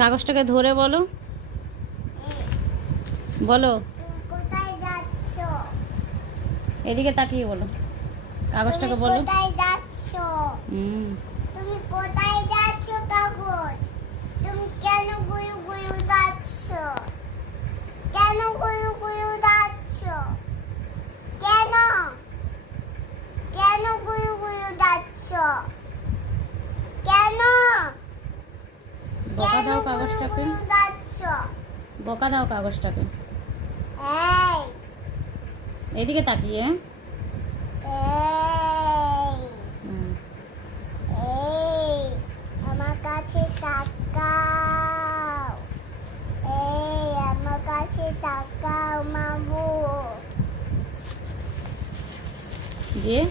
কাগজটাকে ধরে বলো, বলো। কোথায় যাচ্ছো? এদিকে তাকিয়ে বলো, কাগজটাকে বলো। কোথায় যাচ্ছো? তুমি কোথায় যাচ্ছো কাগজ? তুমি কেন গুয়ু গুয়ু যাচ্ছো? কেন গুয়ু গুয়ু যাচ্ছো? কেন কেন গুয়ু গুয়ু যাচ্ছো? কেন বকা দাও গুয়ু কাগজটাকে, গুয়ু যাচ্ছো? বকা দাও কাগজটাকে। এই এদিকে তাকিয়ে। এই হুম। এই আমার কাছে তাকাও। এই আমার কাছে তাকাও মাবু। দিয়ে